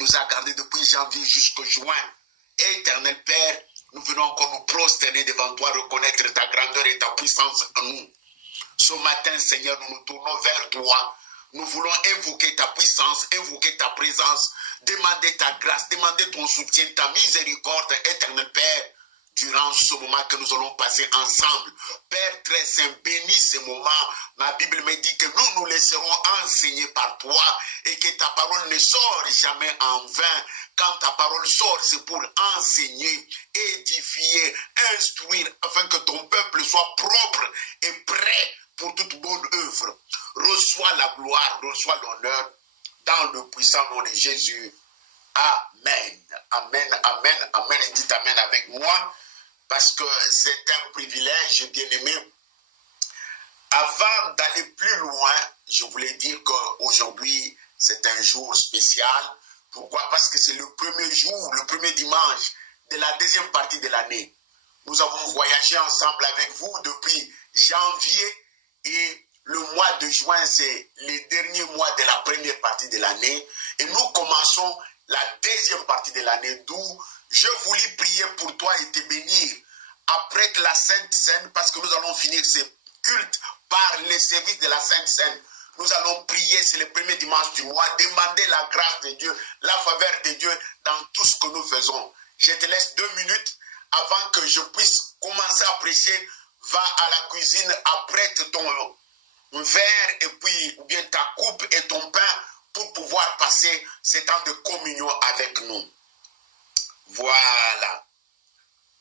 nous as gardés depuis janvier jusqu'au juin. Éternel Père, nous venons encore nous prosterner devant toi, reconnaître ta grandeur et ta puissance en nous. Ce matin, Seigneur, nous nous tournons vers toi. Nous voulons invoquer ta puissance, invoquer ta présence, demander ta grâce, demander ton soutien, ta miséricorde, éternel Père, durant ce moment que nous allons passer ensemble. Père très saint, bénis ce moment. Ma Bible me dit que nous nous laisserons enseigner par toi et que ta parole ne sort jamais en vain. Quand ta parole sort, c'est pour enseigner, édifier, instruire, afin que ton peuple soit propre et prêt pour toute bonne œuvre. Reçois la gloire, reçois l'honneur dans le puissant nom de Jésus. Amen. Amen, amen, amen. Et dites amen avec moi, parce que c'est un privilège, bien-aimé. Avant d'aller plus loin, je voulais dire qu'aujourd'hui, c'est un jour spécial. Pourquoi? Parce que c'est le premier jour, le premier dimanche de la deuxième partie de l'année. Nous avons voyagé ensemble avec vous depuis janvier et le mois de juin, c'est le dernier mois de la première partie de l'année. Et nous commençons la deuxième partie de l'année, d'où je voulais prier pour toi et te bénir après que la Sainte Seine, parce que nous allons finir ce culte par les services de la Sainte Seine. Nous allons prier, c'est le premier dimanche du mois, demander la grâce de Dieu, la faveur de Dieu dans tout ce que nous faisons. Je te laisse 2 minutes avant que je puisse commencer à prêcher. Va à la cuisine, apprête ton verre et puis ou bien ta coupe et ton pain pour pouvoir passer ce temps de communion avec nous. Voilà.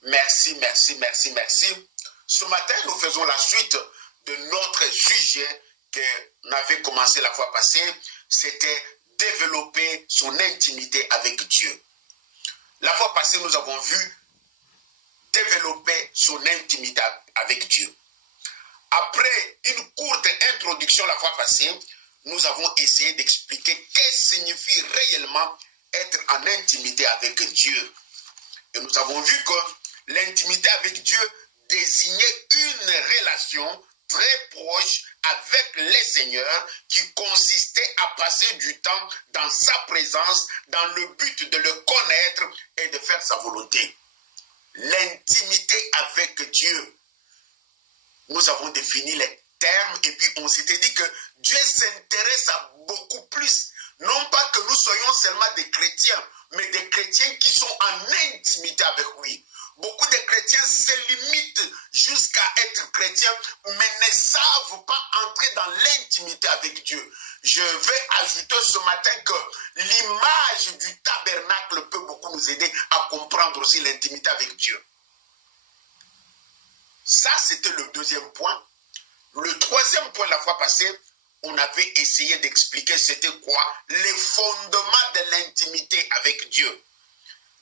Merci, merci, merci, merci. Ce matin, nous faisons la suite de notre sujet qu'on avait commencé la fois passée. C'était développer son intimité avec Dieu. La fois passée, nous avons vu développer son intimité avec Dieu. Après une courte introduction la fois passée, nous avons essayé d'expliquer qu'est-ce que signifie réellement être en intimité avec Dieu. Et nous avons vu que l'intimité avec Dieu désignait une relation très proche avec le Seigneur qui consistait à passer du temps dans sa présence dans le but de le connaître et de faire sa volonté. L'intimité avec Dieu. Nous avons défini les termes et puis on s'était dit que Dieu s'intéresse à beaucoup plus. Non pas que nous soyons seulement des chrétiens, mais des chrétiens qui sont en intimité avec lui. Beaucoup de chrétiens se limitent jusqu'à être chrétiens, mais ne savent pas entrer dans l'intimité avec Dieu. Je vais ajouter ce matin que l'image du tabernacle peut beaucoup nous aider à comprendre aussi l'intimité avec Dieu. Ça, c'était le deuxième point. Le troisième point, la fois passée, on avait essayé d'expliquer c'était quoi les fondements de l'intimité avec Dieu.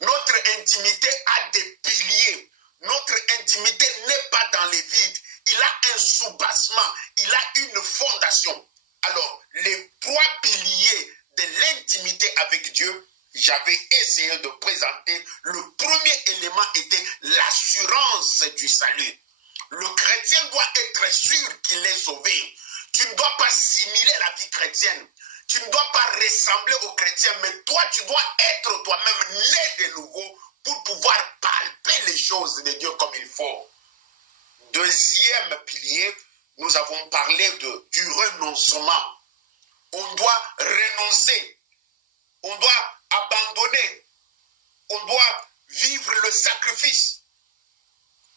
Notre intimité a des piliers. Notre intimité n'est pas dans les vides. Il a un soubassement. Il a une fondation. Alors, les 3 piliers de l'intimité avec Dieu, j'avais essayé de présenter. Le premier élément était l'assurance du salut. Le chrétien doit être sûr qu'il est sauvé. Tu ne dois pas simuler la vie chrétienne. Tu ne dois pas ressembler aux chrétiens, mais toi, tu dois être toi-même né de nouveau pour pouvoir palper les choses de Dieu comme il faut. Deuxième pilier, nous avons parlé du renoncement. On doit renoncer. On doit abandonner. On doit vivre le sacrifice.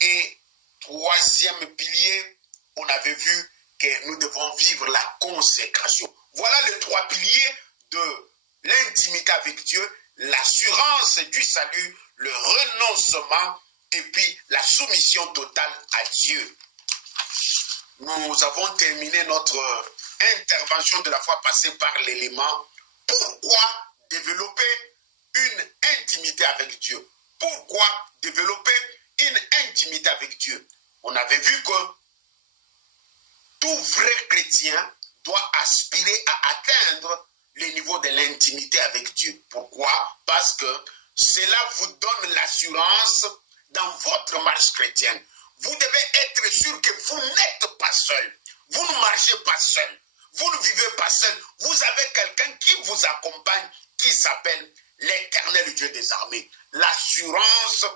Et troisième pilier, on avait vu que nous devons vivre la consécration. Voilà les 3 piliers de l'intimité avec Dieu, l'assurance du salut, le renoncement et puis la soumission totale à Dieu. Nous avons terminé notre intervention de la fois passée par l'élément pourquoi développer une intimité avec Dieu. Pourquoi développer une intimité avec Dieu? On avait vu que tout vrai chrétien doit aspirer à atteindre le niveau de l'intimité avec Dieu. Pourquoi? Parce que cela vous donne l'assurance dans votre marche chrétienne. Vous devez être sûr que vous n'êtes pas seul. Vous ne marchez pas seul. Vous ne vivez pas seul. Vous avez quelqu'un qui vous accompagne, qui s'appelle l'Éternel Dieu des armées, l'assurance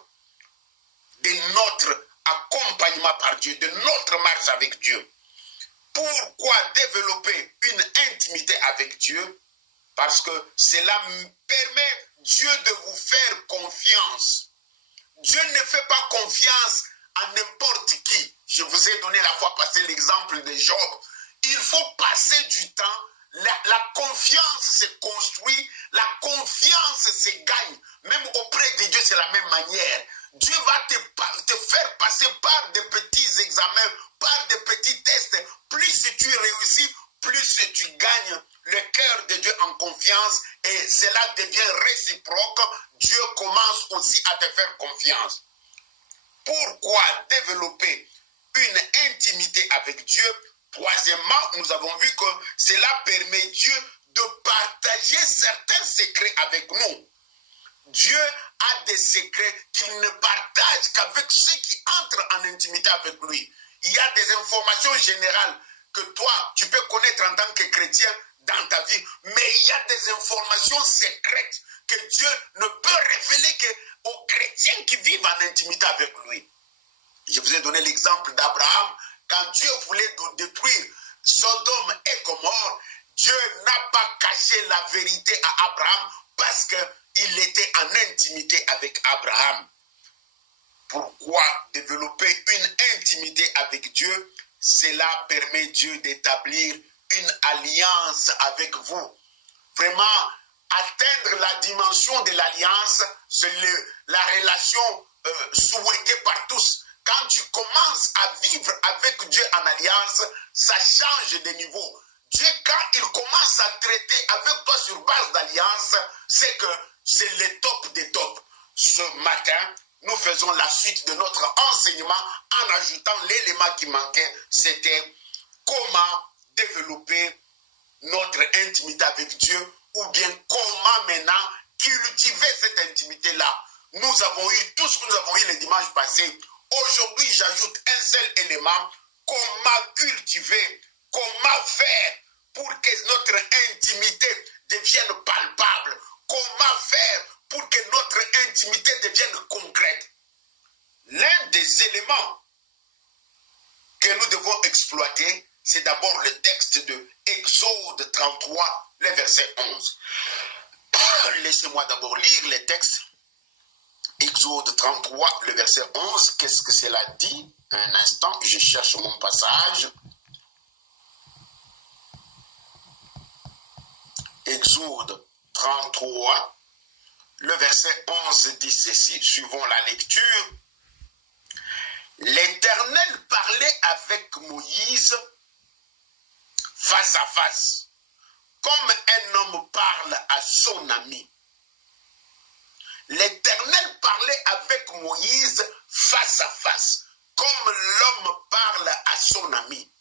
de notre accompagnement par Dieu, de notre marche avec Dieu. Pourquoi développer une intimité avec Dieu? Parce que cela permet Dieu de vous faire confiance. Dieu ne fait pas confiance à n'importe qui. Je vous ai donné la fois passée l'exemple de Job. Il faut passer du temps. La confiance se construit, la confiance se gagne. Même auprès de Dieu, c'est la même manière. Dieu va te faire passer par des petits examens, par des petits tests. Plus tu réussis, plus tu gagnes le cœur de Dieu en confiance et cela devient réciproque. Dieu commence aussi à te faire confiance. Pourquoi développer une intimité avec Dieu? Troisièmement, nous avons vu que cela permet Dieu de partager certains secrets avec nous. Dieu a des secrets qu'il ne partage qu'avec ceux qui entrent en intimité avec lui. Il y a des informations générales que toi, tu peux connaître en tant que chrétien dans ta vie, mais il y a des informations secrètes que Dieu ne peut révéler qu'aux chrétiens qui vivent en intimité avec lui. Je vous ai donné l'exemple d'Abraham. Quand Dieu voulait détruire Sodome et Gomorrhe, Dieu n'a pas caché la vérité à Abraham parce qu'il était en intimité avec Abraham. Pourquoi développer une intimité avec Dieu? Cela permet Dieu d'établir une alliance avec vous. Vraiment, atteindre la dimension de l'alliance, c'est la relation souhaitée par tous. Quand tu commences à vivre avec Dieu en alliance, ça change de niveau. Dieu, quand il commence à traiter avec toi sur base d'alliance, c'est que c'est le top des tops. Ce matin, nous faisons la suite de notre enseignement en ajoutant l'élément qui manquait, c'était comment développer notre intimité avec Dieu ou bien comment maintenant cultiver cette intimité-là. Nous avons eu tout ce que nous avons eu le dimanche passé. Aujourd'hui, j'ajoute un seul élément, comment cultiver, comment faire pour que notre intimité devienne palpable, comment faire pour que notre intimité devienne concrète. L'un des éléments que nous devons exploiter, c'est d'abord le texte de Exode 33, le verset 11. Laissez-moi d'abord lire les textes. Exode 33, le verset 11, qu'est-ce que cela dit? Un instant, je cherche mon passage. Exode 33, le verset 11 dit ceci, suivons la lecture. L'Éternel parlait avec Moïse face à face, comme un homme parle à son ami. L'Éternel parlait avec Moïse face à face, comme l'homme parle à son ami.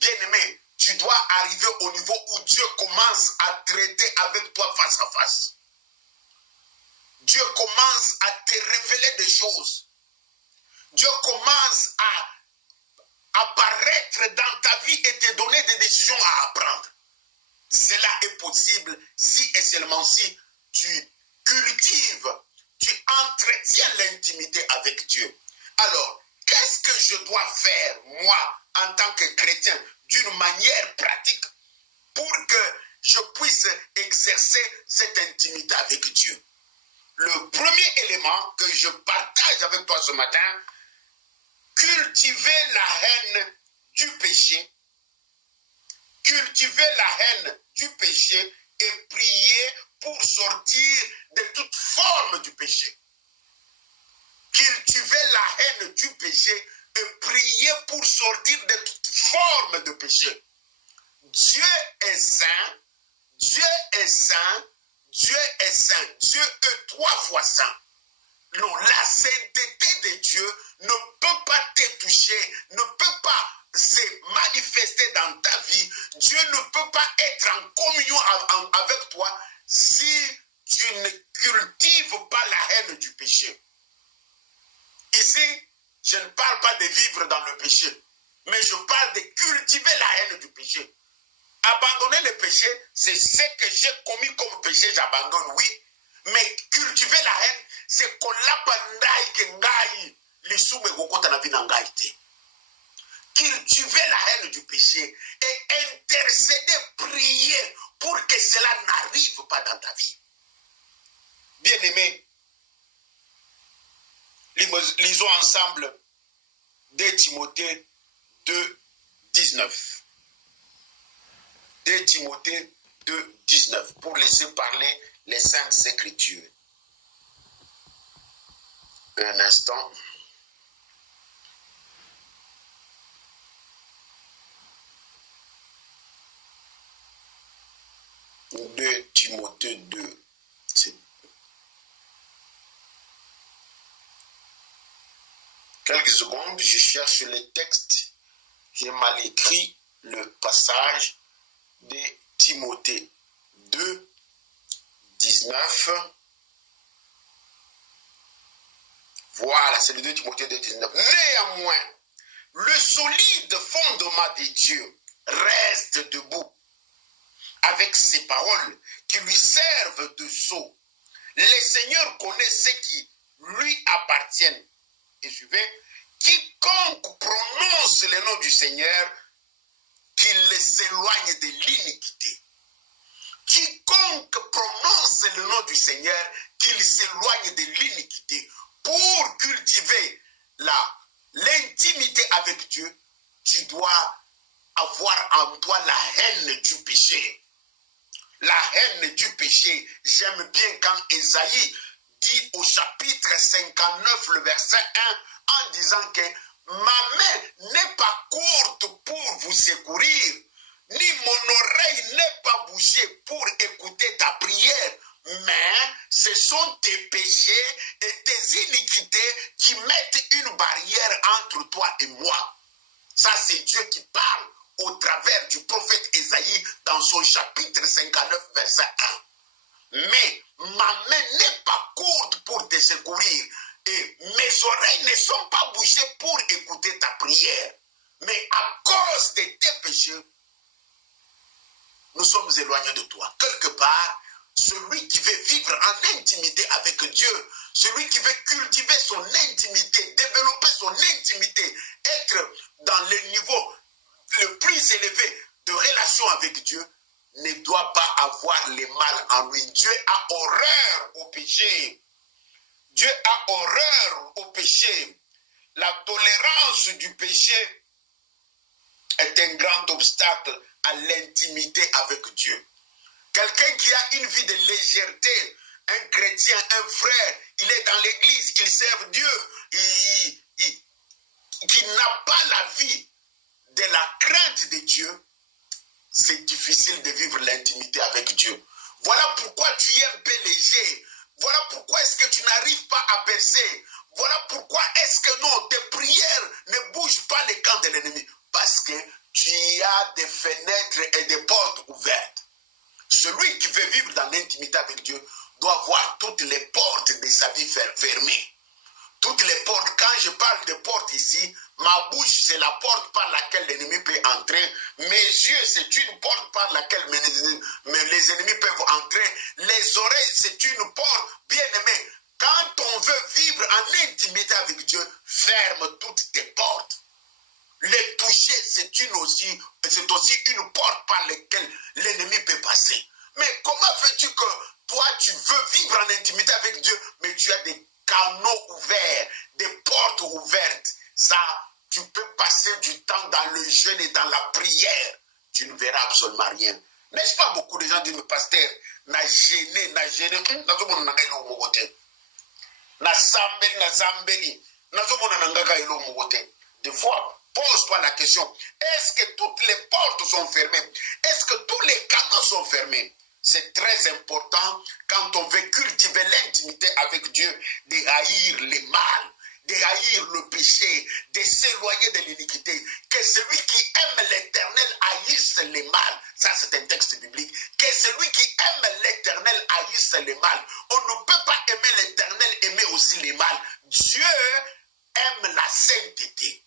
Bien-aimé, tu dois arriver au niveau où Dieu commence à traiter avec toi face à face. Dieu commence à te révéler des choses. Dieu commence à apparaître dans ta vie et te donner des décisions à apprendre. Cela est possible si et seulement si tu cultives, tu entretiens l'intimité avec Dieu. Alors, qu'est-ce que je dois faire, moi, en tant que chrétien, d'une manière pratique, pour que je puisse exercer cette intimité avec Dieu? Le premier élément que je partage avec toi ce matin, cultiver la haine du péché, cultiver la haine du péché et prier pour sortir de toute forme du péché. Cultiver la haine du péché et prier pour sortir de toute forme de péché. Dieu est saint, Dieu est saint, Dieu est saint, Dieu est 3 fois saint. Non, la sainteté de Dieu ne peut pas te toucher, ne peut pas se manifester dans ta vie. Dieu ne peut pas être en communion avec toi si tu ne cultives pas la haine du péché. Ici, je ne parle pas de vivre dans le péché, mais je parle de cultiver la haine du péché. Abandonner le péché, c'est ce que j'ai commis comme péché, j'abandonne, oui. Mais cultiver la haine, c'est qu'on l'a pas que ngai, les soumes gokota na vina ngai te. Cultiver la haine du péché et intercéder, prier pour que cela n'arrive pas dans ta vie. Bien-aimés, lisons ensemble 2 Timothée 2, 19. 2 Timothée 2, 19, pour laisser parler les Saintes Écritures. Un instant. De Timothée 2. Quelques secondes, je cherche le texte. J'ai mal écrit le passage de Timothée 2, 19. Voilà, c'est le 2 Timothée 2, 19. Néanmoins, le solide fondement de Dieu reste debout avec ses paroles qui lui servent de sceau. Le Seigneur connaît ceux qui lui appartiennent. Et suivez, quiconque prononce le nom du Seigneur, qu'il s'éloigne de l'iniquité. Quiconque prononce le nom du Seigneur, qu'il s'éloigne de l'iniquité. Pour cultiver l'intimité avec Dieu, tu dois avoir en toi la haine du péché. La haine du péché. J'aime bien quand Ésaïe dit au chapitre 59, le verset 1, en disant que ma main n'est pas courte pour vous secourir, ni mon oreille n'est pas bouchée pour écouter ta prière, mais ce sont tes péchés et tes iniquités qui mettent une barrière entre toi et moi. Ça, c'est Dieu qui parle au travers du prophète Ésaïe dans son chapitre 59, verset 1. Mais ma main n'est pas courte pour te secourir et mes oreilles ne sont pas bouchées pour écouter ta prière. Mais à cause de tes péchés, nous sommes éloignés de toi. Quelque part, celui qui veut vivre en intimité avec Dieu, celui qui veut cultiver son intimité, développer son intimité, être dans le niveau le plus élevé de relation avec Dieu, ne doit pas avoir le mal en lui. Dieu a horreur au péché. Dieu a horreur au péché. La tolérance du péché est un grand obstacle à l'intimité avec Dieu. Quelqu'un qui a une vie de légèreté, un chrétien, un frère, il est dans l'église, il sert Dieu, qui n'a pas la vie de la crainte de Dieu, c'est difficile de vivre l'intimité avec Dieu. Voilà pourquoi tu es un peu léger. Voilà pourquoi est-ce que tu n'arrives pas à percer. Voilà pourquoi est-ce que non, tes prières ne bougent pas les camps de l'ennemi. Parce que tu as des fenêtres et des portes ouvertes. Celui qui veut vivre dans l'intimité avec Dieu doit voir toutes les portes de sa vie fermées. Toutes les portes, quand je parle de portes ici, ma bouche c'est la porte par laquelle l'ennemi peut entrer. Mes yeux c'est une porte par laquelle les ennemis peuvent entrer. Les oreilles c'est une porte. Bien aimé, quand on veut vivre en intimité avec Dieu, ferme toutes tes portes. Le toucher c'est aussi une porte par laquelle l'ennemi peut passer. Mais comment fais-tu que toi tu veux vivre en intimité avec Dieu, mais tu as des canaux ouverts, des portes ouvertes? Ça, tu peux passer du temps dans le jeûne et dans la prière. Tu ne verras absolument rien. N'est-ce pas beaucoup de gens disent, pasteur, n'a gêné, des fois, pose-toi la question, est-ce que toutes les portes sont fermées? Est-ce que tous les canaux sont fermés? C'est très important quand on veut cultiver l'intimité avec Dieu, de haïr le mal, de haïr le péché, de s'éloigner de l'iniquité. Que celui qui aime l'Éternel haïsse le mal. Ça, c'est un texte biblique. Que celui qui aime l'Éternel haïsse le mal. On ne peut pas aimer l'Éternel, aimer aussi le mal. Dieu aime la sainteté.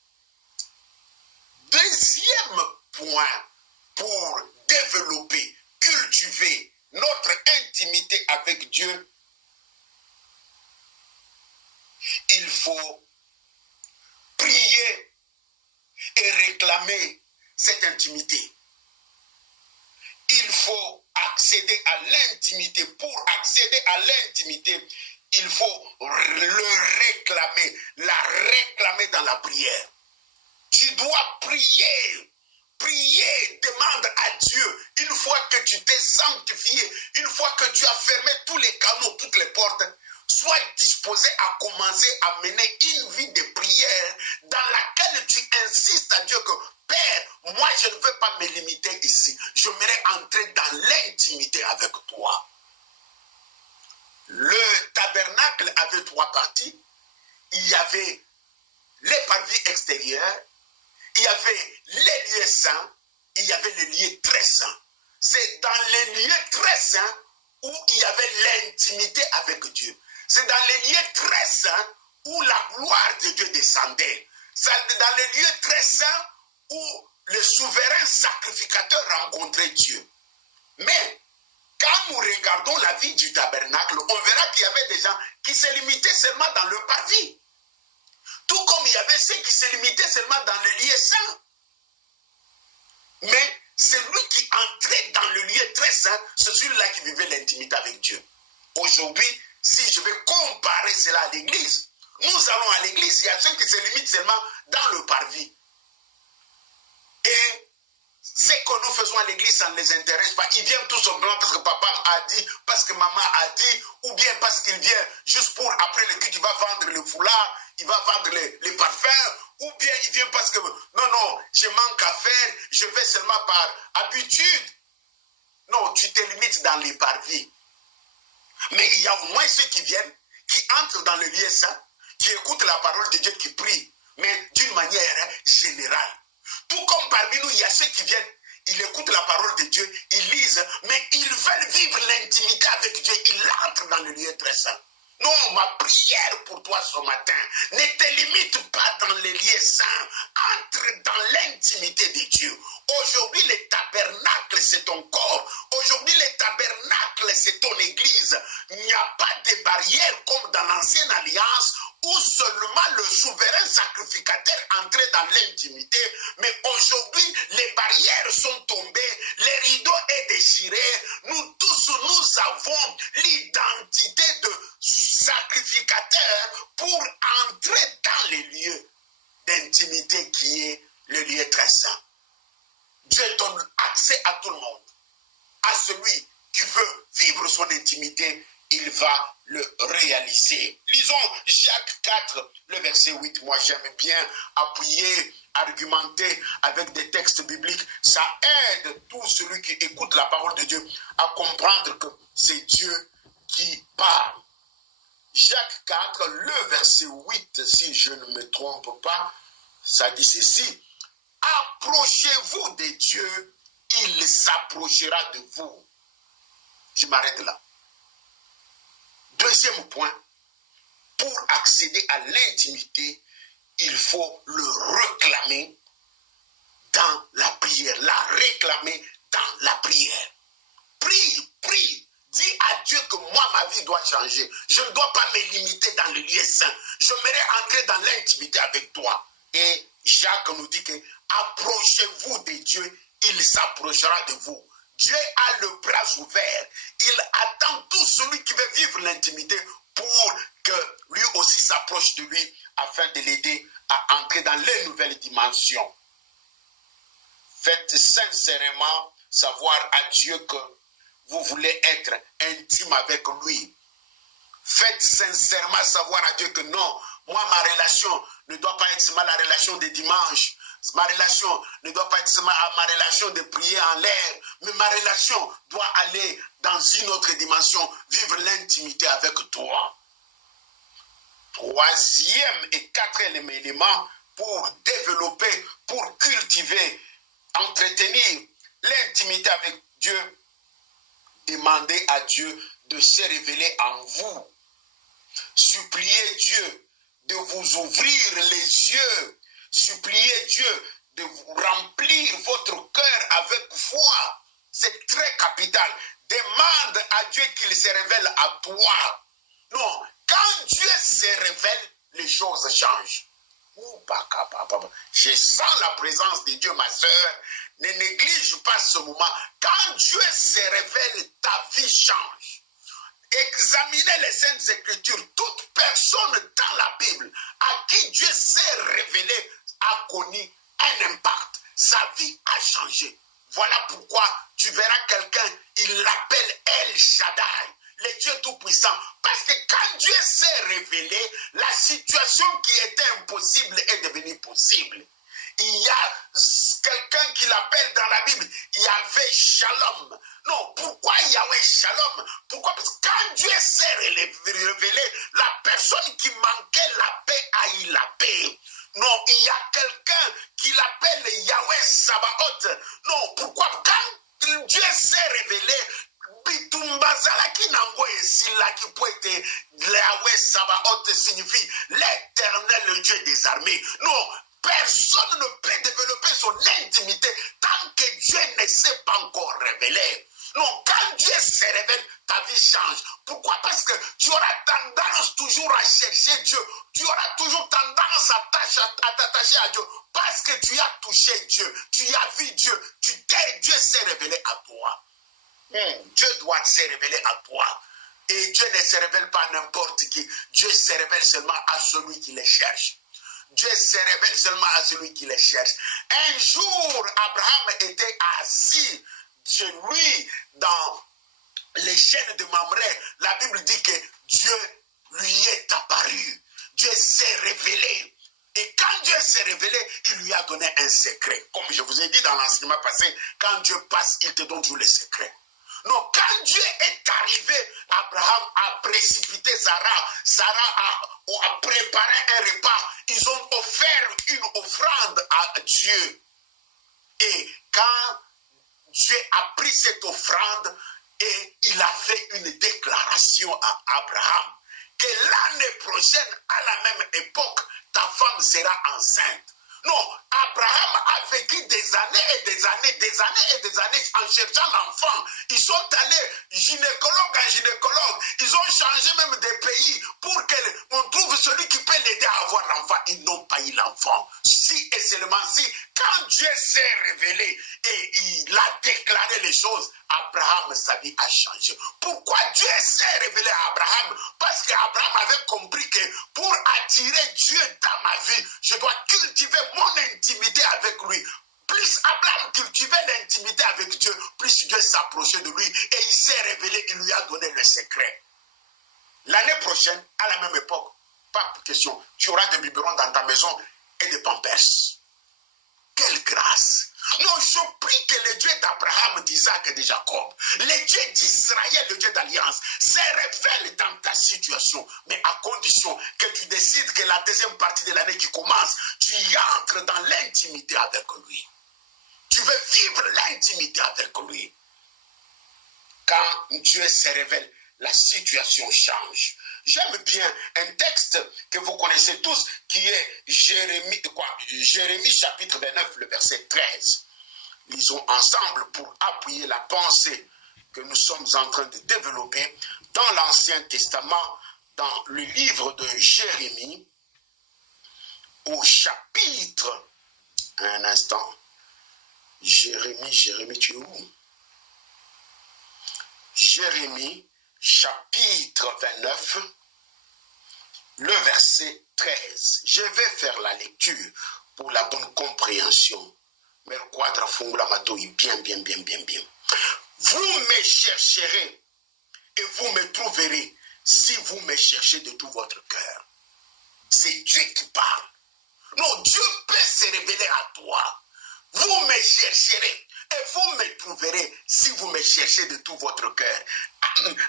Deuxième point pour développer, cultiver notre intimité avec Dieu, il faut prier et réclamer cette intimité. Il faut accéder à l'intimité. Pour accéder à l'intimité, il faut le réclamer, la réclamer dans la prière. Tu dois prier. Prier, demande à Dieu, une fois que tu t'es sanctifié, une fois que tu as fermé tous les canaux, toutes les portes, sois disposé à commencer à mener une vie de prière dans laquelle tu insistes à Dieu que Père, moi je ne veux pas me limiter ici, j'aimerais entrer dans l'intimité avec toi. Le tabernacle avait 3 parties. Il y avait les parvis extérieurs, il y avait les lieux saints, il y avait les lieux très saints. C'est dans les lieux très saints où il y avait l'intimité avec Dieu. C'est dans les lieux très saints où la gloire de Dieu descendait. C'est dans les lieux très saints où le souverain sacrificateur rencontrait Dieu. Mais quand nous regardons la vie du tabernacle, on verra qu'il y avait des gens qui se limitaient seulement dans le parvis. Tout comme il y avait ceux qui se limitaient seulement dans le lieu saint. Mais celui qui entrait dans le lieu très saint, c'est celui-là qui vivait l'intimité avec Dieu. Aujourd'hui, si je vais comparer cela à l'église, nous allons à l'église, il y a ceux qui se limitent seulement dans le parvis. Et ce que nous faisons à l'église, ça ne les intéresse pas. Ils viennent tout simplement parce que papa a dit, parce que maman a dit, ou bien parce qu'il vient juste pour, après le culte, il va vendre le foulard, il va vendre les parfums, ou bien il vient parce que, non, je manque à faire, je vais seulement par habitude. Non, tu te limites dans les parvis. Mais il y a au moins ceux qui viennent, qui entrent dans le lieu saint, qui écoutent la parole de Dieu, qui prient, mais d'une manière générale. Tout comme parmi nous, il y a ceux qui viennent, ils écoutent la parole de Dieu, ils lisent, mais ils veulent vivre l'intimité avec Dieu. Ils entrent dans le lieu très saint. Non, ma prière pour toi ce matin, ne te limite pas dans les lieux saints. Entre dans l'intimité de Dieu. Aujourd'hui, le tabernacle, c'est ton corps. Aujourd'hui, le tabernacle, c'est ton église. Il n'y a pas de barrière comme dans l'ancienne alliance où seulement le souverain sacrificateur entrait dans l'intimité. Mais aujourd'hui, les barrières sont tombées, les rideaux est déchiré. Nous tous, nous avons l'identité de sacrificateur pour entrer dans les lieux d'intimité qui est le lieu très saint. Dieu donne accès à tout le monde. À celui qui veut vivre son intimité, il va le réaliser. Lisons Jacques 4, le verset 8. Moi, j'aime bien appuyer, argumenter avec des textes bibliques. Ça aide tout celui qui écoute la parole de Dieu à comprendre que c'est Dieu qui parle. Jacques 4, le verset 8, si je ne me trompe pas, ça dit ceci. Approchez-vous de Dieu, il s'approchera de vous. Je m'arrête là. Deuxième point, pour accéder à l'intimité, il faut le réclamer dans la prière, la réclamer dans la prière. Prie, prie. Dis à Dieu que moi, ma vie doit changer. Je ne dois pas me limiter dans le lieu saint. J'aimerais entrer dans l'intimité avec toi. Et Jacques nous dit que approchez-vous de Dieu, il s'approchera de vous. Dieu a le bras ouvert. Il attend tout celui qui veut vivre l'intimité pour que lui aussi s'approche de lui afin de l'aider à entrer dans les nouvelles dimensions. Faites sincèrement savoir à Dieu que vous voulez être intime avec lui. Faites sincèrement savoir à Dieu que non, moi ma relation ne doit pas être seulement la relation des dimanches. Ma relation ne doit pas être seulement ma relation de prier en l'air, mais ma relation doit aller dans une autre dimension, vivre l'intimité avec toi. Troisième et quatrième élément pour développer, pour cultiver, entretenir l'intimité avec Dieu, demandez à Dieu de se révéler en vous. Suppliez Dieu de vous ouvrir les yeux. Suppliez Dieu de vous remplir votre cœur avec foi. C'est très capital. Demande à Dieu qu'il se révèle à toi. Non, quand Dieu se révèle, choses changent. Je sens la présence de Dieu, ma soeur. Ne néglige pas ce moment. Quand Dieu se révèle, ta vie change. Examinez les Saintes Écritures. Toute personne dans la Bible à qui Dieu s'est révélé a connu un impact. Sa vie a changé. Voilà pourquoi tu verras quelqu'un, il l'appelle El Shaddai, le Dieu Tout-Puissant. Parce que quand Dieu s'est révélé, la situation qui était impossible est devenue possible. Il y a quelqu'un qui l'appelle dans la Bible Yahvé Shalom. Non, pourquoi Yahvé Shalom? Pourquoi? Parce que quand Dieu s'est révélé, la personne qui manquait la paix a eu la paix. Non, il y a quelqu'un qui l'appelle Yahvé Sabaoth. Non, pourquoi? Quand Dieu s'est révélé, Bitumbazalaki nango esila qui peut être Yahvé Sabaoth signifie l'éternel, le Dieu des armées. Non, personne ne peut développer son intimité tant que Dieu ne s'est pas encore révélé. Non, quand Dieu se révèle, ta vie change. Pourquoi? Parce que tu auras tendance toujours à chercher Dieu. Tu auras toujours tendance à t'attacher à Dieu. Parce que tu as touché Dieu. Tu as vu Dieu. Dieu s'est révélé à toi. Dieu doit se révéler à toi. Et Dieu ne se révèle pas à n'importe qui. Dieu se révèle seulement à celui qui le cherche. Dieu se révèle seulement à celui qui le cherche. Un jour, Abraham était assis chez lui dans les chaînes de Mamré. La Bible dit que Dieu lui est apparu. Dieu s'est révélé. Et quand Dieu s'est révélé, il lui a donné un secret. Comme je vous ai dit dans l'enseignement passé, quand Dieu passe, il te donne toujours les secrets. Non, quand Dieu est arrivé, Abraham a précipité Sarah. Sarah a préparé un repas. Ils ont offert une offrande à Dieu. Et quand Dieu a pris cette offrande, et il a fait une déclaration à Abraham que l'année prochaine, à la même époque, ta femme sera enceinte. Non, Abraham a vécu des années et des années, des années et des années en cherchant l'enfant. Ils sont allés gynécologue en gynécologue. Ils ont changé même des pays pour qu'on trouve celui qui peut l'aider à avoir l'enfant. Ils n'ont pas eu l'enfant. Si et seulement si, quand Dieu s'est révélé et il a déclaré les choses, Abraham, sa vie a changé. Pourquoi Dieu s'est révélé à Abraham? Parce qu'Abraham avait compris que pour attirer Dieu dans ma vie, je dois cultiver mon intimité avec lui. Plus Abraham cultivait l'intimité avec Dieu, plus Dieu s'approchait de lui et il s'est révélé, il lui a donné le secret. L'année prochaine, à la même époque, pas de question, tu auras des biberons dans ta maison et des pampers. Quelle grâce! Non, je prie que le Dieu d'Abraham, d'Isaac et de Jacob, le Dieu d'Israël, le Dieu d'Alliance, se révèle dans ta situation, mais à condition que tu décides que la deuxième partie de l'année qui commence, tu y entres dans l'intimité avec lui. Tu veux vivre l'intimité avec lui. Quand Dieu se révèle, la situation change. J'aime bien un texte que vous connaissez tous, qui est Jérémie chapitre 29, le verset 13. Lisons ensemble pour appuyer la pensée que nous sommes en train de développer dans l'Ancien Testament, dans le livre de Jérémie, au chapitre, un instant, Jérémie, tu es où? Jérémie, chapitre 29, le verset 13. Je vais faire la lecture pour la bonne compréhension. Mais quadra fungula matoi, bien. Vous me chercherez et vous me trouverez si vous me cherchez de tout votre cœur. C'est Dieu qui parle. Non, Dieu peut se révéler à toi. Vous me chercherez et vous me trouverez si vous me cherchez de tout votre cœur.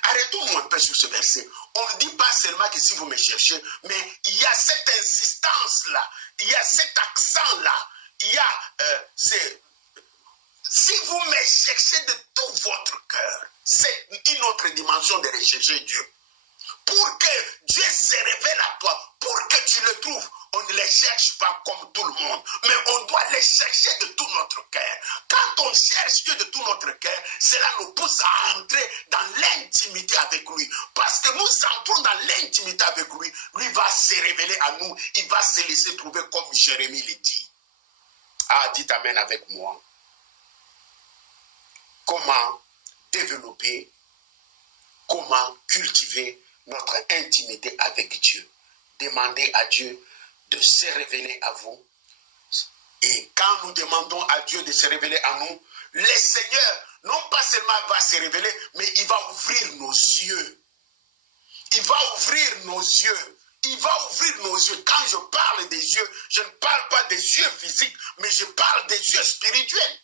Arrêtons-nous un peu sur ce verset. On ne dit pas seulement que si vous me cherchez, mais il y a cette insistance-là, il y a cet accent-là, il y a si vous me cherchez de tout votre cœur, c'est une autre dimension de rechercher Dieu. Pour que Dieu se révèle à toi, pour que tu le trouves, on ne le cherche cherche pas comme tout le monde, mais on doit les chercher de tout notre cœur. Quand on cherche Dieu de tout notre cœur, cela nous pousse à entrer dans l'intimité avec lui. Parce que nous entrons dans l'intimité avec lui, lui va se révéler à nous, il va se laisser trouver comme Jérémie le dit. Ah, dites Amen avec moi. Comment développer, comment cultiver notre intimité avec Dieu. Demandez à Dieu de se révéler à vous. Et quand nous demandons à Dieu de se révéler à nous, le Seigneur, non pas seulement va se révéler, mais il va ouvrir nos yeux. Il va ouvrir nos yeux. Il va ouvrir nos yeux. Quand je parle des yeux, je ne parle pas des yeux physiques, mais je parle des yeux spirituels.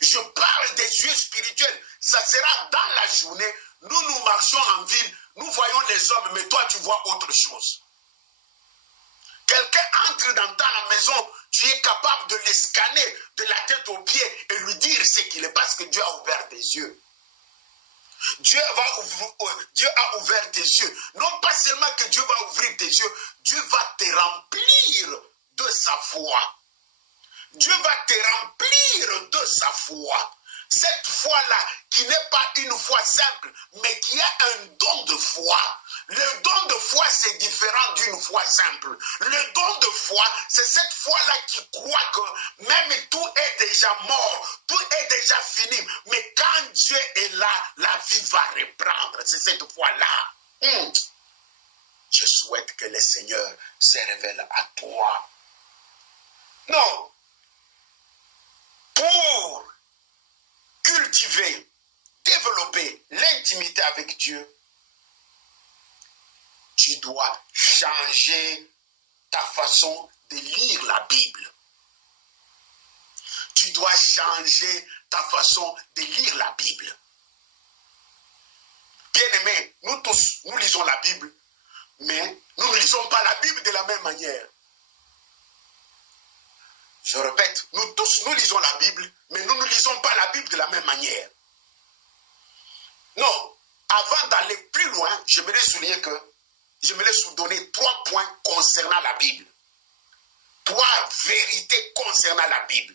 Je parle des yeux spirituels. Ça sera dans la journée. Nous marchons en ville, nous voyons les hommes, mais toi tu vois autre chose. Quelqu'un entre dans ta maison, tu es capable de les scanner de la tête aux pieds et lui dire ce qu'il est parce que Dieu a ouvert tes yeux. Dieu a ouvert tes yeux. Non pas seulement que Dieu va ouvrir tes yeux, Dieu va te remplir de sa foi. Dieu va te remplir de sa foi. Cette foi-là, qui n'est pas une foi simple, mais qui a un don de foi. Le don de foi, c'est différent d'une foi simple. Le don de foi, c'est cette foi-là qui croit que même tout est déjà mort, tout est déjà fini. Mais quand Dieu est là, la vie va reprendre. C'est cette foi-là. Je souhaite que le Seigneur se révèle à toi. Non. Pour cultiver, développer l'intimité avec Dieu, tu dois changer ta façon de lire la Bible. Tu dois changer ta façon de lire la Bible. Bien-aimés, nous tous, nous lisons la Bible, mais nous ne lisons pas la Bible de la même manière. Je répète, nous tous, nous lisons la Bible, mais nous ne lisons pas la Bible de la même manière. Non, avant d'aller plus loin, j'aimerais donner 3 points concernant la Bible. 3 vérités concernant la Bible,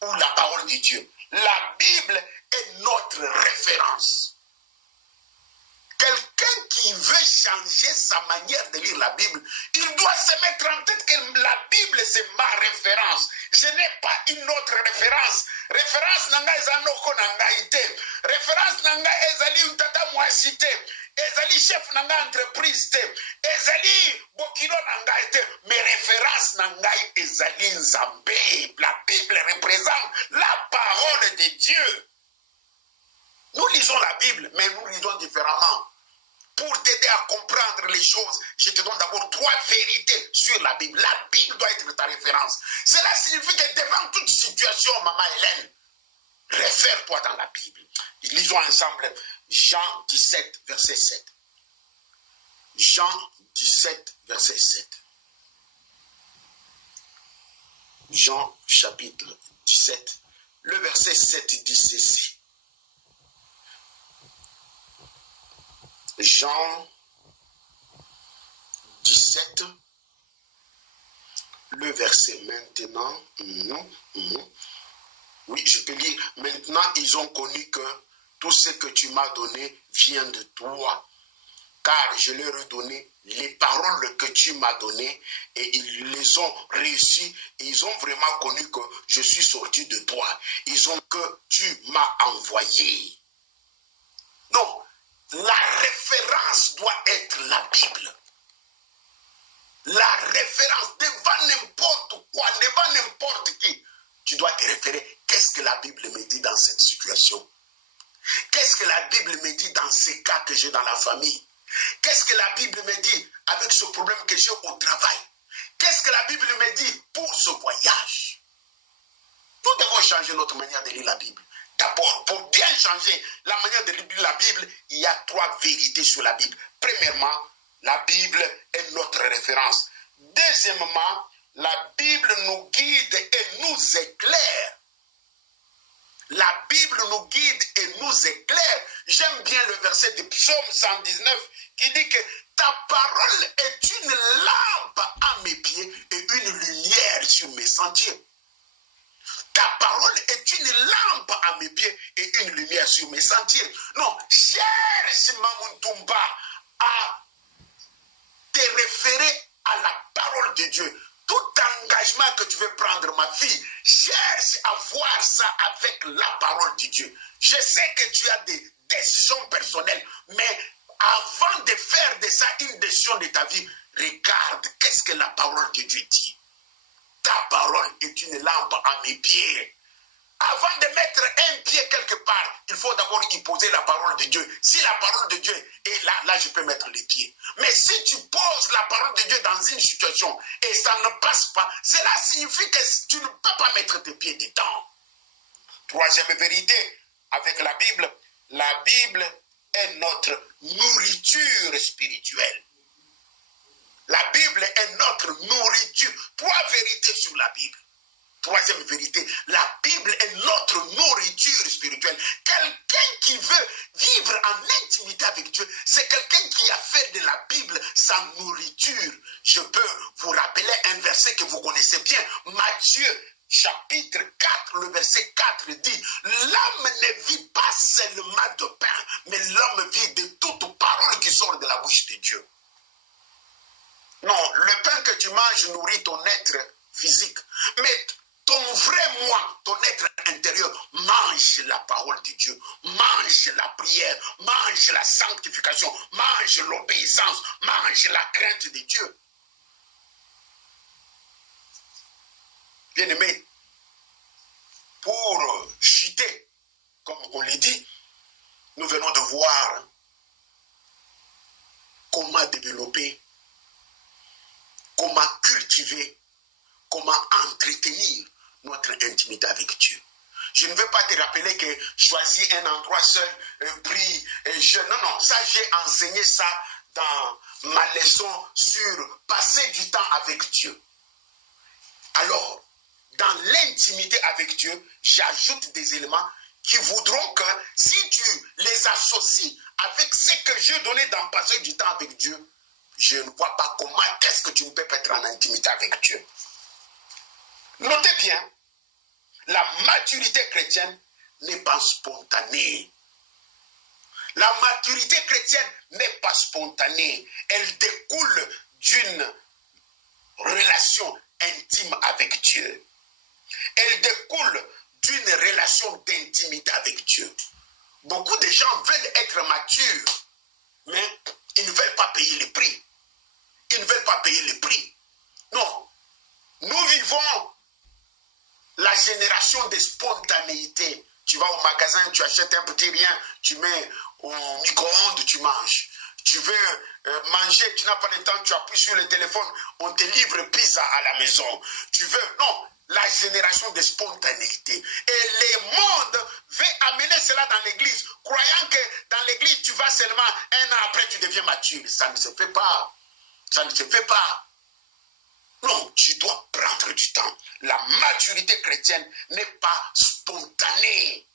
ou la parole de Dieu. La Bible est notre référence. Quelqu'un qui veut changer sa manière de lire la Bible, il doit se mettre en tête que la Bible, c'est ma référence. Je n'ai pas une autre référence. Référence nanga ezanoko nanga ite. Référence nanga ezali utata mwasite. Ezali chef nanga entreprise te. Ezali bokilo nanga ite. Mais référence nanga ezali nzambe. La Bible représente la parole de Dieu. Nous lisons la Bible, mais nous lisons différemment. Pour t'aider à comprendre les choses, je te donne d'abord 3 vérités sur la Bible. La Bible doit être ta référence. Cela signifie que devant toute situation, maman Hélène, réfère-toi dans la Bible. Lisons ensemble Jean 17, verset 7. Jean 17, verset 7. Jean chapitre 17, le verset 7 dit ceci. Jean 17, le verset maintenant. Oui, je peux lire. Maintenant, ils ont connu que tout ce que tu m'as donné vient de toi. Car je leur ai donné les paroles que tu m'as données et ils les ont réussi. Et ils ont vraiment connu que je suis sorti de toi. Ils ont que tu m'as envoyé. Donc, la référence doit être la Bible. La référence devant n'importe quoi, devant n'importe qui. Tu dois te référer. Qu'est-ce que la Bible me dit dans cette situation? Qu'est-ce que la Bible me dit dans ces cas que j'ai dans la famille? Qu'est-ce que la Bible me dit avec ce problème que j'ai au travail? Qu'est-ce que la Bible me dit pour ce voyage? Nous devons changer notre manière de lire la Bible. D'abord, pour bien changer la manière de lire la Bible, il y a 3 vérités sur la Bible. Premièrement, la Bible est notre référence. Deuxièmement, la Bible nous guide et nous éclaire. La Bible nous guide et nous éclaire. J'aime bien le verset de Psaume 119 qui dit que ta parole est une lampe à mes pieds et une lumière sur mes sentiers. Ta parole est une lampe à mes pieds et une lumière sur mes sentiers. Non, cherche Mamuntumba à te référer à la parole de Dieu. Tout engagement que tu veux prendre, ma fille, cherche à voir ça avec la parole de Dieu. Je sais que tu as des décisions personnelles, mais avant de faire de ça une décision de ta vie, regarde qu'est-ce que la parole de Dieu dit. Ta parole est une lampe à mes pieds. Avant de mettre un pied quelque part, il faut d'abord y poser la parole de Dieu. Si la parole de Dieu est là, là je peux mettre les pieds. Mais si tu poses la parole de Dieu dans une situation et ça ne passe pas, cela signifie que tu ne peux pas mettre tes pieds dedans. Troisième vérité, avec la Bible est notre nourriture spirituelle. La Bible est notre nourriture. Trois vérités sur la Bible. Troisième vérité, la Bible est notre nourriture spirituelle. Quelqu'un qui veut vivre en intimité avec Dieu, c'est quelqu'un qui a fait de la Bible sa nourriture. Je peux vous rappeler un verset que vous connaissez bien. Matthieu chapitre 4, le verset 4 dit, l'homme ne vit pas seulement de pain, mais l'homme vit de toute parole qui sort de la bouche de Dieu. Non, le pain que tu manges nourrit ton être physique, mais ton vrai moi, ton être intérieur, mange la parole de Dieu, mange la prière, mange la sanctification, mange l'obéissance, mange la crainte de Dieu. Bien-aimé, pour chuter, comme on l'a dit, nous venons de voir comment développer, comment cultiver, comment entretenir notre intimité avec Dieu. Je ne veux pas te rappeler que choisis un endroit seul, prie, jeûne. Non, non, ça j'ai enseigné ça dans ma leçon sur passer du temps avec Dieu. Alors, dans l'intimité avec Dieu, j'ajoute des éléments qui voudront que si tu les associes avec ce que je donnais dans passer du temps avec Dieu, je ne vois pas comment est-ce que tu ne peux pas être en intimité avec Dieu. Notez bien, la maturité chrétienne n'est pas spontanée. La maturité chrétienne n'est pas spontanée. Elle découle d'une relation intime avec Dieu. Elle découle d'une relation d'intimité avec Dieu. Beaucoup de gens veulent être matures, mais ils ne veulent pas payer le prix. Ils ne veulent pas payer le prix. Non. Nous vivons la génération de spontanéité. Tu vas au magasin, tu achètes un petit rien, tu mets au micro-ondes, tu manges. Tu veux manger, tu n'as pas le temps, tu appuies sur le téléphone, on te livre pizza à la maison. Tu veux, non, la génération de spontanéité. Et le monde veut amener cela dans l'église, croyant que dans l'église, tu vas seulement un an après, tu deviens mature. Ça ne se fait pas. Ça ne se fait pas. Non, tu dois prendre du temps. La maturité chrétienne n'est pas spontanée.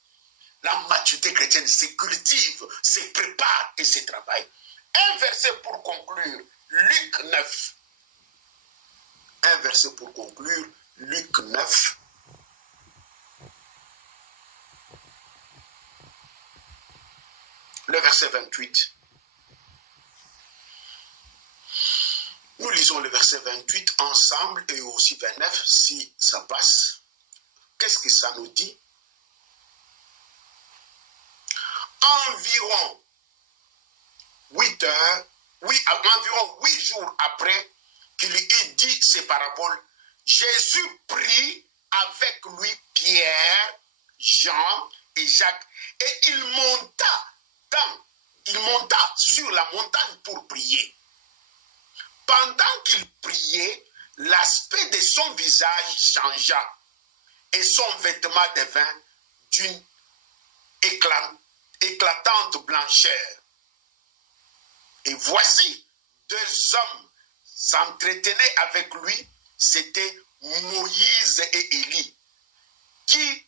La maturité chrétienne se cultive, se prépare et se travaille. Un verset pour conclure, Luc 9. Un verset pour conclure, Luc 9. Le verset 28. Nous lisons le verset 28 ensemble et aussi 29 si ça passe. Qu'est-ce que ça nous dit? Environ 8 heures, environ 8 jours après qu'il eut dit ces paraboles, Jésus prit avec lui Pierre, Jean et Jacques et il monta sur la montagne pour prier. Pendant qu'il priait, l'aspect de son visage changea et son vêtement devint d'une éclatante blancheur. Et voici, 2 hommes s'entretenaient avec lui, c'étaient Moïse et Élie, qui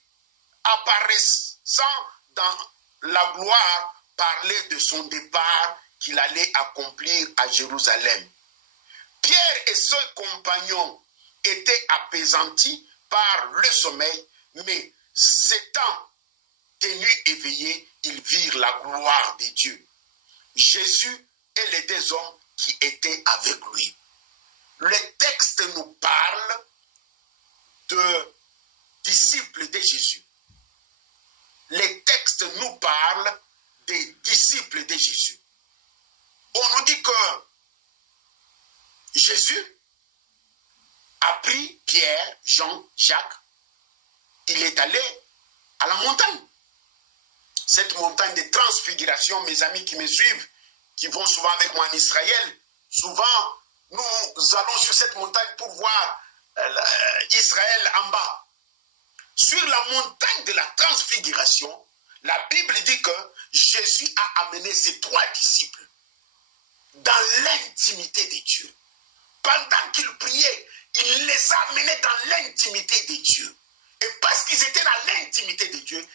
apparaissant dans la gloire, parlait de son départ qu'il allait accomplir à Jérusalem. Pierre et ses compagnons étaient apaisantis par le sommeil, mais s'étant tenus éveillés, ils virent la gloire de Dieu, Jésus et les deux hommes qui étaient avec lui. Le texte nous parle de disciples de Jésus. Les textes nous parlent des disciples de Jésus. On nous dit que Jésus a pris Pierre, Jean, Jacques. Il est allé à la montagne. Cette montagne de transfiguration, mes amis qui me suivent, qui vont souvent avec moi en Israël, souvent nous allons sur cette montagne pour voir Israël en bas. Sur la montagne de la transfiguration, la Bible dit que Jésus a amené ses 3 disciples dans l'intimité de Dieu. Pendant qu'il priait, il les a amenés dans l'intimité de Dieu. Et parce qu'ils étaient dans l'intimité de Dieu,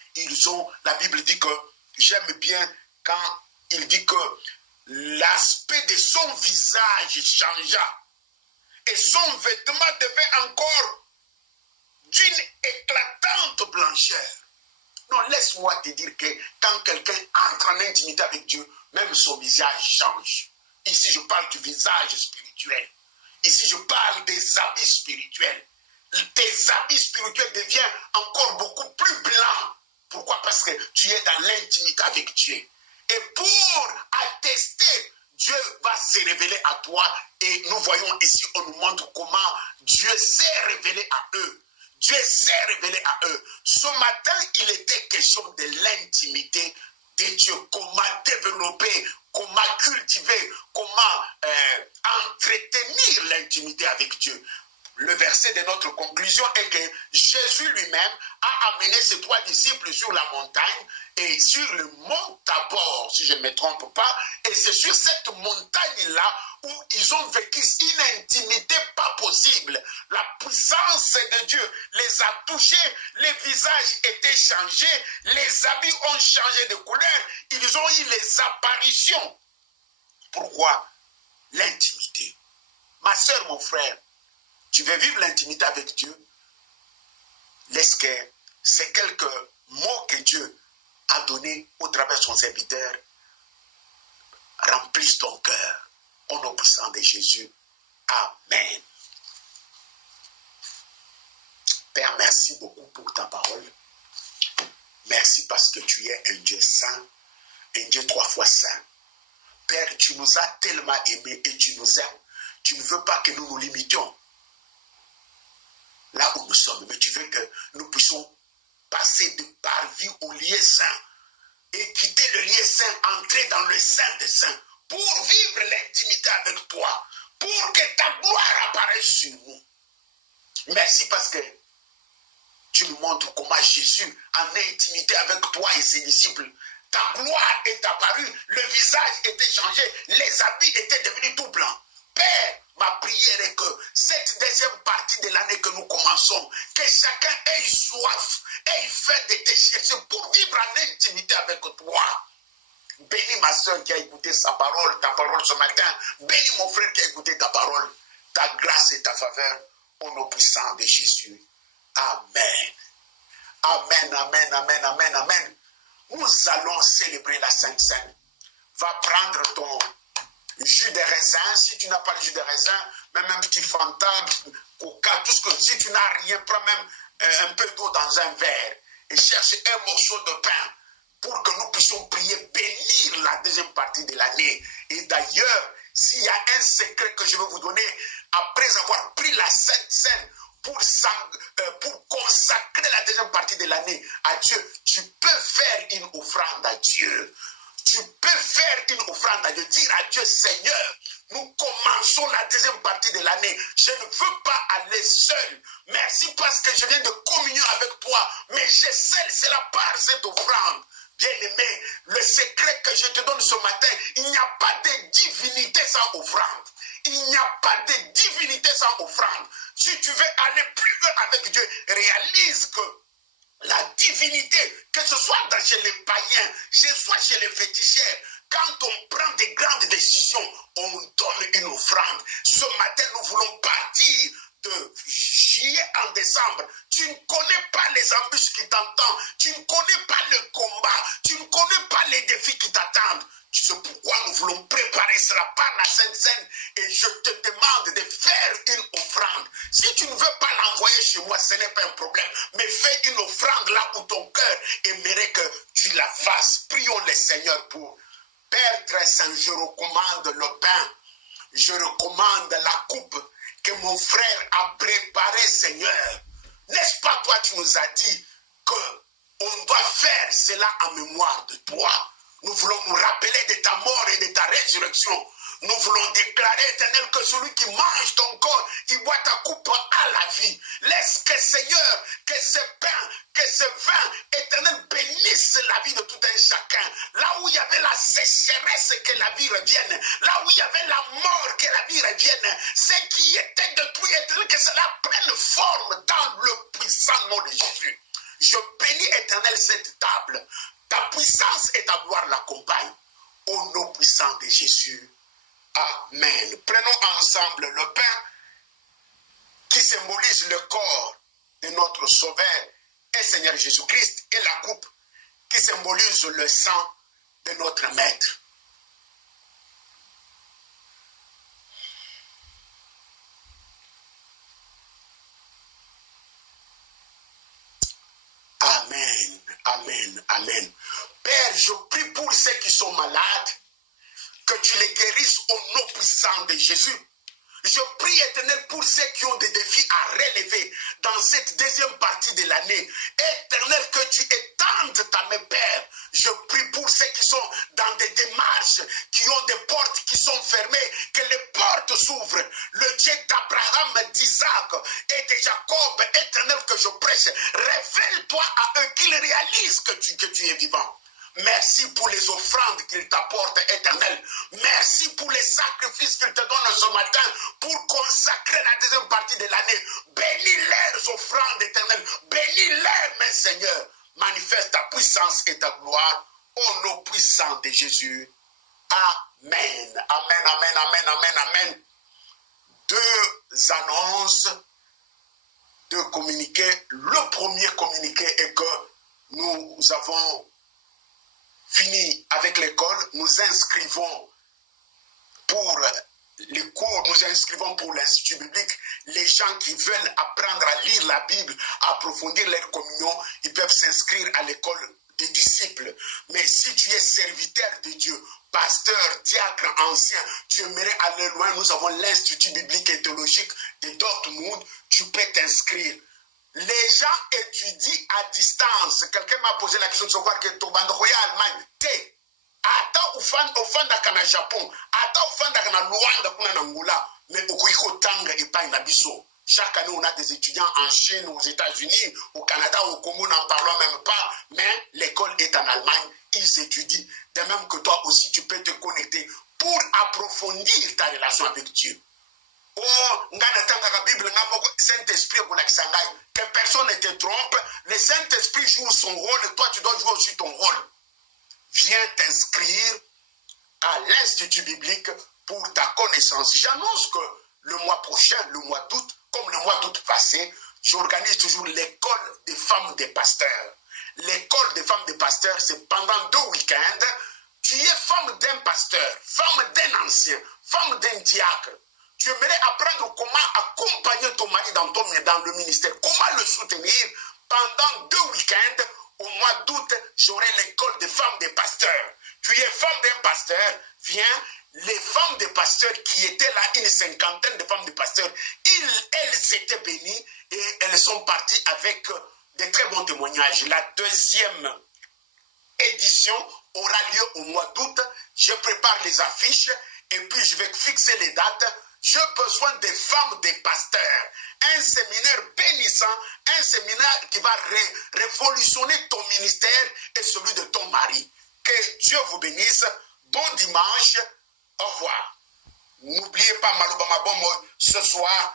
la Bible dit que, j'aime bien quand il dit que l'aspect de son visage changea et son vêtement devait encore d'une éclatante blancheur. Non, laisse-moi te dire que quand quelqu'un entre en intimité avec Dieu, même son visage change. Ici, je parle du visage spirituel. Ici, je parle des habits spirituels. Tes habits spirituels deviennent encore beaucoup plus blancs. Pourquoi? Parce que tu es dans l'intimité avec Dieu. Et pour attester, Dieu va se révéler à toi. Et nous voyons ici, on nous montre comment Dieu s'est révélé à eux. Dieu s'est révélé à eux. Ce matin, il était question de l'intimité de Dieu. Comment développer, comment cultiver, comment entretenir l'intimité avec Dieu. Le verset de notre conclusion est que Jésus lui-même a amené ses 3 disciples sur la montagne et sur le mont Tabor, si je ne me trompe pas. Et c'est sur cette montagne-là où ils ont vécu une intimité pas possible. La puissance de Dieu les a touchés, les visages étaient changés, les habits ont changé de couleur, ils ont eu les apparitions. Pourquoi? L'intimité. Ma soeur, mon frère, tu veux vivre l'intimité avec Dieu? Laisse que ces quelques mots que Dieu a donnés au travers de son serviteur remplissent ton cœur. Au nom puissant de Jésus. Amen. Père, merci beaucoup pour ta parole. Merci parce que tu es un Dieu saint, un Dieu 3 fois saint. Père, tu nous as tellement aimés et tu nous aimes. Tu ne veux pas que nous nous limitions là où nous sommes, mais tu veux que nous puissions passer de par vie au lieu saint et quitter le lieu saint, entrer dans le saint des saints pour vivre l'intimité avec toi, pour que ta gloire apparaisse sur nous. Merci parce que tu nous montres comment Jésus, en intimité avec toi et ses disciples, ta gloire est apparue, le visage était changé, les habits étaient devenus tout blancs. Père, ma prière est que cette deuxième partie de l'année que nous commençons, que chacun ait soif, ait faim de te chercher pour vivre en intimité avec toi. Bénis ma soeur qui a écouté ta parole ce matin. Bénis mon frère qui a écouté ta parole. Ta grâce et ta faveur, au nom puissant de Jésus. Amen. Amen, amen, amen, amen, amen. Nous allons célébrer la Sainte Seine. Va prendre ton jus de raisin. Si tu n'as pas de jus de raisin, même un petit Fanta, Coca, tout ce que... Si tu n'as rien, prends même un peu d'eau dans un verre et cherche un morceau de pain pour que nous puissions prier, bénir la deuxième partie de l'année. Et d'ailleurs, s'il y a un secret que je vais vous donner, après avoir pris la Sainte Seine pour consacrer la deuxième partie de l'année à Dieu, tu peux faire une offrande à Dieu. Tu peux faire une offrande à Dieu, dire à Dieu, Seigneur, nous commençons la deuxième partie de l'année. Je ne veux pas aller seul. Merci parce que je viens de communion avec toi, mais je scelle cela par cette offrande. Bien-aimé, le secret que je te donne ce matin, il n'y a pas de divinité sans offrande. Il n'y a pas de divinité sans offrande. Si tu veux aller plus loin avec Dieu, réalise que la divinité, que ce soit chez les païens, soit chez les féticheurs. Quand on prend des grandes décisions, on donne une offrande. Ce matin, nous voulons partir de juillet en décembre. Tu ne connais pas les embûches qui t'entendent. Tu ne connais pas le combat. Tu ne connais pas les défis qui t'attendent. C'est pourquoi nous voulons préparer cela par la Sainte Seine. Et je te demande de faire une offrande. Si tu ne veux pas l'envoyer chez moi, ce n'est pas un problème. Mais fais une offrande là où ton cœur aimerait que tu la fasses. Prions le Seigneur pour. Père très saint, je recommande le pain. Je recommande la coupe que mon frère a préparée, Seigneur. N'est-ce pas toi, tu nous as dit qu'on doit faire cela en mémoire de toi. Nous voulons nous rappeler de ta mort et de ta résurrection. Nous voulons déclarer, Éternel, que celui qui mange ton corps, il boit ta coupe à la vie. Laisse que, Seigneur, que ce pain, que ce vin, Éternel, bénisse la vie de tout un chacun. Là où il y avait la sécheresse, que la vie revienne. Là où il y avait la mort, que la vie revienne. Ce qui était détruit, Éternel, que cela prenne forme dans le puissant nom de Jésus. Je bénis, Éternel, cette table. Ta puissance et ta gloire l'accompagnent. Au nom puissant de Jésus. Amen. Prenons ensemble le pain qui symbolise le corps de notre Sauveur et Seigneur Jésus-Christ et la coupe qui symbolise le sang de notre Maître. Amen, amen, amen. Père, je prie pour ceux qui sont malades, que tu les guérisses au nom puissant de Jésus. Je prie, Éternel, pour ceux qui ont des défis à relever dans cette deuxième partie de l'année. Éternel, que tu étendes ta main, Père. Je prie pour ceux qui sont dans des démarches, qui ont des portes qui sont fermées, que les portes s'ouvrent. Le Dieu d'Abraham, d'Isaac et de Jacob, Éternel, que je prêche, révèle-toi à eux qu'ils réalisent que tu es vivant. Merci pour les offrandes qu'il t'apporte, Éternel. Merci pour les sacrifices qu'il te donne ce matin pour consacrer la deuxième partie de l'année. Bénis leurs offrandes, Éternel. Bénis-les, mes Seigneur. Manifeste ta puissance et ta gloire au nom puissant de Jésus. Amen. Amen, amen, amen, amen, amen. Deux annonces, deux communiqués. Le premier communiqué est que nous avons fini avec l'école, nous inscrivons pour les cours, nous inscrivons pour l'Institut biblique. Les gens qui veulent apprendre à lire la Bible, à approfondir leur communion, ils peuvent s'inscrire à l'école des disciples. Mais si tu es serviteur de Dieu, pasteur, diacre, ancien, tu aimerais aller loin, nous avons l'Institut biblique et théologique de Dortmund, tu peux t'inscrire. Les gens étudient à distance. Quelqu'un m'a posé la question de savoir que Tobando Royal Allemagne, t'es ata ufanda kana Japon, ata ufanda kana Luanda kuna Angola, mais ukuiko tanga epai na biso. Chaque année, on a des étudiants en Chine, aux États-Unis, au Canada, au Congo, n'en parlons même pas, mais l'école est en Allemagne, ils étudient. De même que toi aussi, tu peux te connecter pour approfondir ta relation avec Dieu. Oh, Saint-Esprit, que personne ne te trompe, le Saint-Esprit joue son rôle et toi tu dois jouer aussi ton rôle. Viens t'inscrire à l'Institut biblique pour ta connaissance. J'annonce que le mois prochain, le mois d'août, comme le mois d'août passé, j'organise toujours l'école des femmes des pasteurs. L'école des femmes des pasteurs, c'est pendant 2 week-ends. Tu es femme d'un pasteur, femme d'un ancien, femme d'un diacre. Tu aimerais apprendre comment accompagner ton mari dans le ministère, comment le soutenir. Pendant 2 week-ends, au mois d'août, j'aurai l'école des femmes des pasteurs. Tu es femme d'un pasteur, viens. Les femmes des pasteurs qui étaient là, une 50aine de femmes de pasteurs, elles étaient bénies et elles sont parties avec de très bons témoignages. La deuxième édition aura lieu au mois d'août. Je prépare les affiches et puis je vais fixer les dates. J'ai besoin des femmes des pasteurs. Un séminaire bénissant, un séminaire qui va révolutionner ton ministère et celui de ton mari. Que Dieu vous bénisse. Bon dimanche. Au revoir. N'oubliez pas Maloba Mabomo ce soir